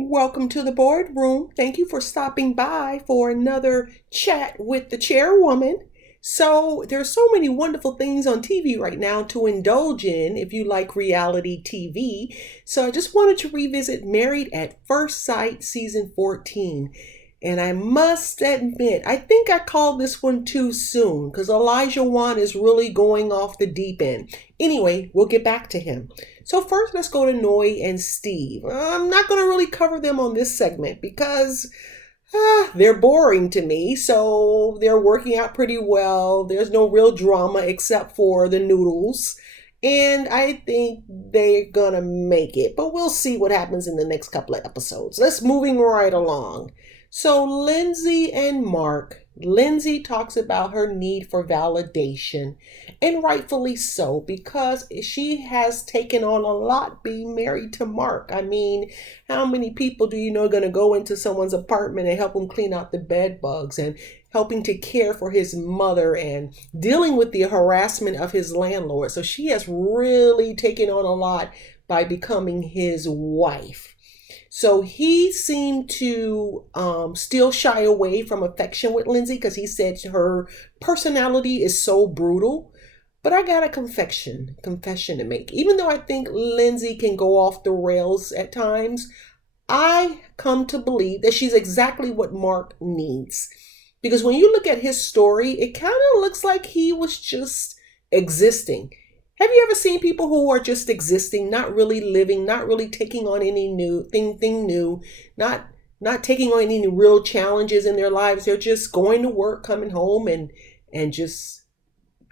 Welcome to the boardroom. Thank you for stopping by for another chat with the chairwoman. So, there's so many wonderful things on TV right now to indulge in if you like reality TV. So, I just wanted to revisit Married at First Sight season 14. And I must admit, I think I called this one too soon because Elijah Juan is really going off the deep end. Anyway, we'll get back to him. So first, let's go to Noy and Steve. I'm not going to really cover them on this segment because they're boring to me. So they're working out pretty well. There's no real drama except for the noodles. And I think they're going to make it. But we'll see what happens in the next couple of episodes. Let's moving right along. So Lindsay and Mark. Lindsay talks about her need for validation, and rightfully so, because she has taken on a lot being married to Mark. I mean, how many people do you know are going to go into someone's apartment and help them clean out the bed bugs and helping to care for his mother and dealing with the harassment of his landlord? So she has really taken on a lot by becoming his wife. So he seemed to still shy away from affection with Lindsay because he said her personality is so brutal. But I got a confession to make. Even though I think Lindsay can go off the rails at times, I come to believe that she's exactly what Mark needs. Because when you look at his story, it kind of looks like he was just existing. Have you ever seen people who are just existing, not really living, not really taking on any thing new, not taking on any real challenges in their lives? They're just going to work, coming home and just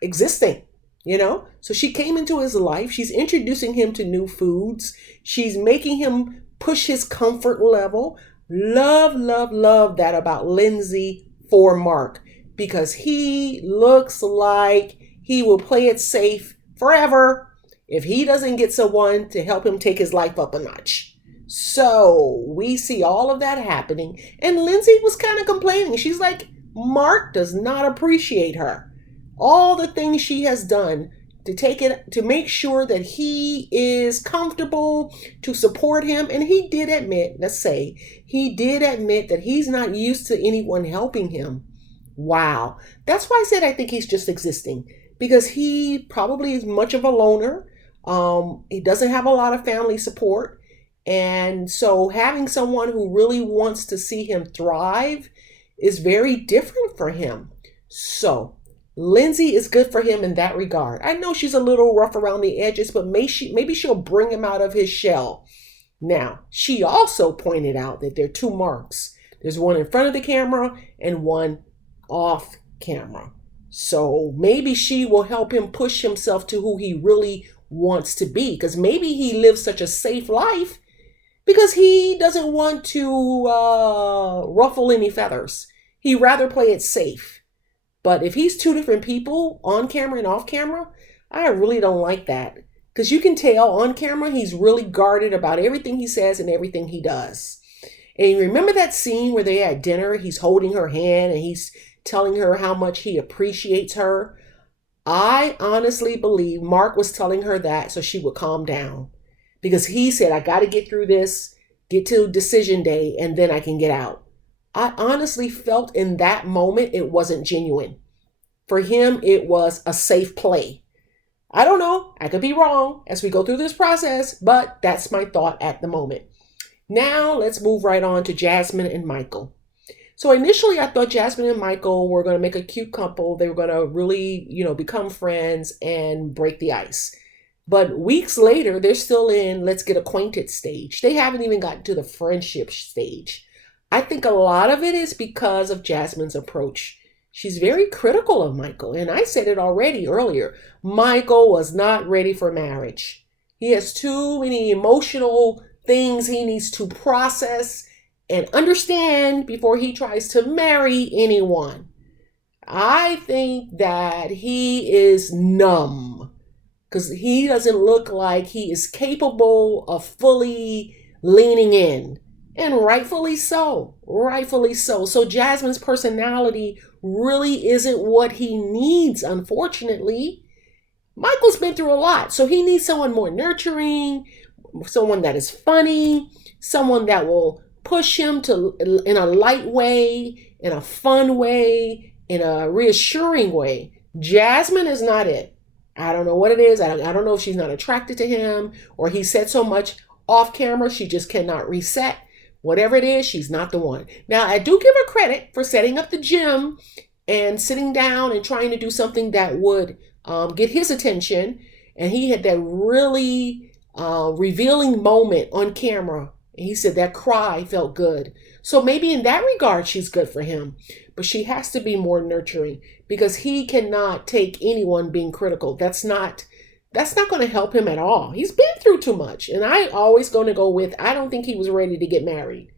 existing, you know? So she came into his life. She's introducing him to new foods. She's making him push his comfort level. Love that about Lindsay for Mark, because he looks like he will play it safe forever if he doesn't get someone to help him take his life up a notch. So we see all of that happening. And Lindsay was kind of complaining. She's like, Mark does not appreciate her. All the things she has done to make sure that he is comfortable, to support him. And he did admit, he did admit that he's not used to anyone helping him. Wow. That's why I said I think he's just existing. Because he probably is much of a loner. He doesn't have a lot of family support. And so having someone who really wants to see him thrive is very different for him. So Lindsay is good for him in that regard. I know she's a little rough around the edges, but maybe she'll bring him out of his shell. Now, she also pointed out that there are two Marks. There's one in front of the camera and one off camera. So maybe she will help him push himself to who he really wants to be. Because maybe he lives such a safe life because he doesn't want to ruffle any feathers. He'd rather play it safe. But if he's two different people, on camera and off camera, I really don't like that. Because you can tell on camera he's really guarded about everything he says and everything he does. And you remember that scene where they're at dinner? He's holding her hand and he's telling her how much he appreciates her. I honestly believe Mark was telling her that so she would calm down, because he said, I got to get through this, get to decision day, and then I can get out. I honestly felt in that moment it wasn't genuine. For him, it was a safe play. I don't know. I could be wrong as we go through this process, but that's my thought at the moment. Now let's move right on to Jasmine and Michael. So initially, I thought Jasmine and Michael were going to make a cute couple. They were going to really, become friends and break the ice. But weeks later, they're still in let's get acquainted stage. They haven't even gotten to the friendship stage. I think a lot of it is because of Jasmine's approach. She's very critical of Michael. And I said it already earlier. Michael was not ready for marriage. He has too many emotional things he needs to process and understand before he tries to marry anyone. I think that he is numb because he doesn't look like he is capable of fully leaning in. And rightfully so. So Jasmine's personality really isn't what he needs, unfortunately. Michael's been through a lot, so he needs someone more nurturing, someone that is funny, someone that will push him to in a light way, in a fun way, in a reassuring way. Jasmine is not it. I don't know what it is. I don't know if she's not attracted to him or he said so much off camera she just cannot reset. Whatever it is, she's not the one. Now, I do give her credit for setting up the gym and sitting down and trying to do something that would get his attention. And he had that really revealing moment on camera. And he said that cry felt good. So maybe in that regard, she's good for him. But she has to be more nurturing because he cannot take anyone being critical. That's not going to help him at all. He's been through too much. And I always going to go with, I don't think he was ready to get married.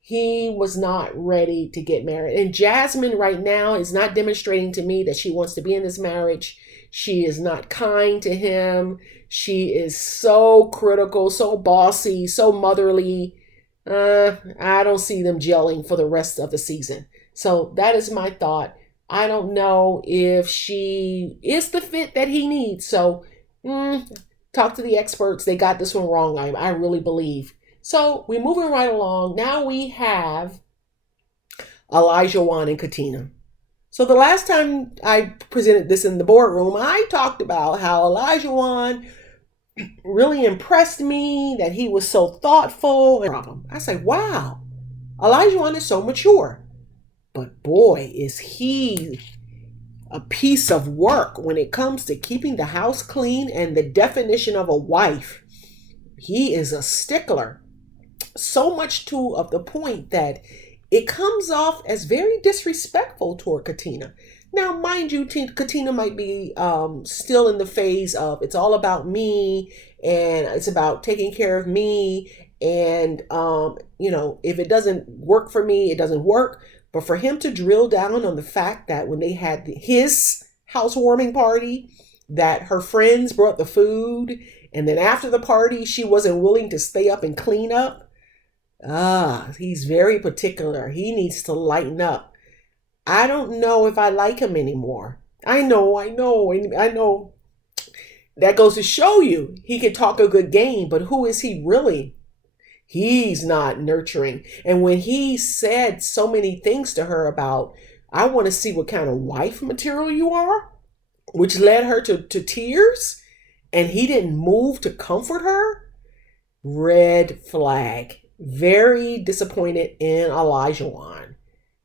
He was not ready to get married. And Jasmine right now is not demonstrating to me that she wants to be in this marriage. She is not kind to him. She is so critical, so bossy, so motherly. I don't see them gelling for the rest of the season. So that is my thought. I don't know if she is the fit that he needs. So talk to the experts. They got this one wrong, I really believe. So we're moving right along. Now we have Elijah, Juan, and Katina. So the last time I presented this in the boardroom, I talked about how Elijah Juan really impressed me, that he was so thoughtful. I said, wow, Elijah Juan is so mature. But boy, is he a piece of work when it comes to keeping the house clean and the definition of a wife. He is a stickler. So much to of the point that it comes off as very disrespectful toward Katina. Now, mind you, Katina might be still in the phase of it's all about me and it's about taking care of me. And, if it doesn't work for me, it doesn't work. But for him to drill down on the fact that when they had his housewarming party, that her friends brought the food. And then after the party, she wasn't willing to stay up and clean up. He's very particular. He needs to lighten up. I don't know if I like him anymore. I know. That goes to show you he can talk a good game, but who is he really? He's not nurturing. And when he said so many things to her about, I want to see what kind of wife material you are, which led her to tears, and he didn't move to comfort her, red flag. Very disappointed in Elijah Juan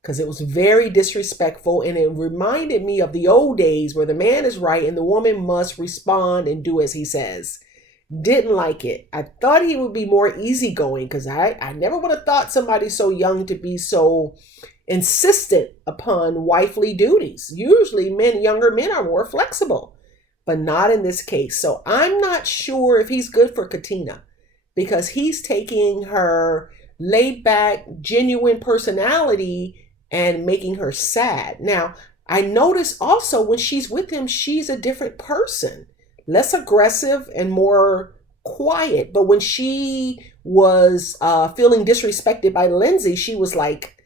because it was very disrespectful, and it reminded me of the old days where the man is right and the woman must respond and do as he says. Didn't like it. I thought he would be more easygoing because I never would have thought somebody so young to be so insistent upon wifely duties. Usually younger men are more flexible, but not in this case. So I'm not sure if he's good for Katina, because he's taking her laid back, genuine personality and making her sad. Now, I notice also when she's with him, she's a different person, less aggressive and more quiet. But when she was feeling disrespected by Lindsay, she was like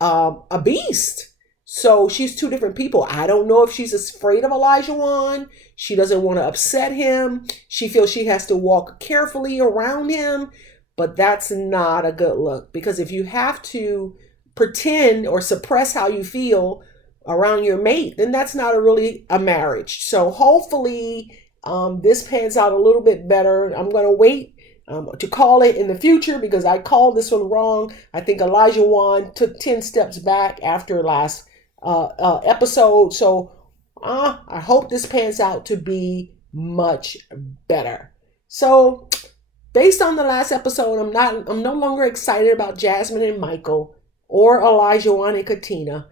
a beast. So she's two different people. I don't know if she's afraid of Elijah Juan. She doesn't want to upset him. She feels she has to walk carefully around him. But that's not a good look, because if you have to pretend or suppress how you feel around your mate, then that's not really a marriage. So hopefully this pans out a little bit better. I'm going to wait to call it in the future because I called this one wrong. I think Elijah Juan took 10 steps back after last episode. So I hope this pans out to be much better. So based on the last episode, I'm no longer excited about Jasmine and Michael or Elijah, Juan, and Katina.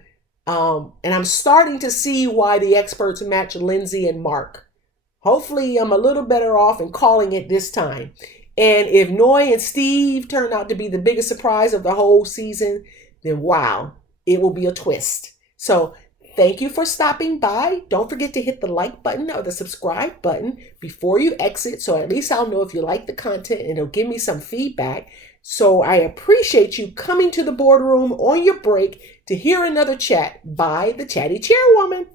And I'm starting to see why the experts match Lindsay and Mark. Hopefully I'm a little better off in calling it this time. And if Noy and Steve turn out to be the biggest surprise of the whole season, then wow, it will be a twist. So thank you for stopping by. Don't forget to hit the like button or the subscribe button before you exit, so at least I'll know if you like the content and it'll give me some feedback. So I appreciate you coming to the boardroom on your break to hear another chat by the Chatty Chairwoman.